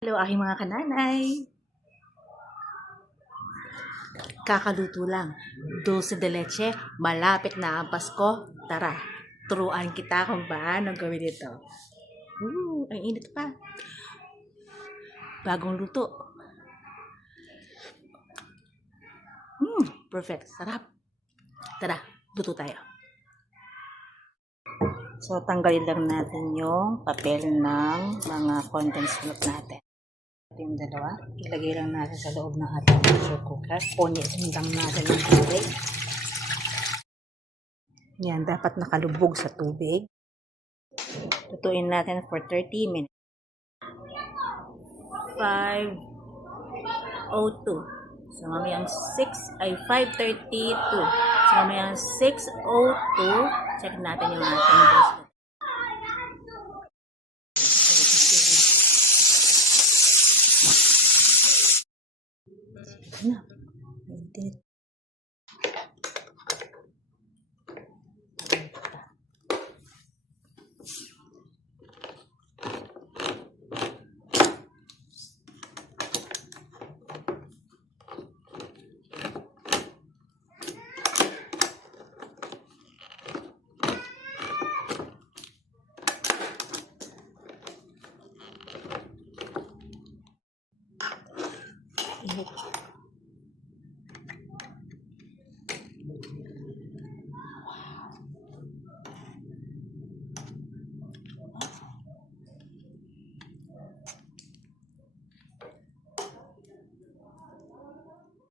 Hello, aking mga kananay. Kakaluto lang. Dulce de leche. Malapit na ang Pasko. Tara, turuan kita kung paano gawin ito. Ang init pa. Bagong luto. Perfect. Sarap. Tara, luto tayo. So, tanggalin lang natin yung papel ng mga condensed milk natin. Yung dalawa, ilagay lang natin sa loob ng ating pressure cooker. Punitin lang natin ng tubig. Yan, dapat nakalubog sa tubig. Lutuin natin for 30 minutes. 5:02. So, mamayang 5:32. So, mamayang 6:02. Check natin yung ating biscuit. Na.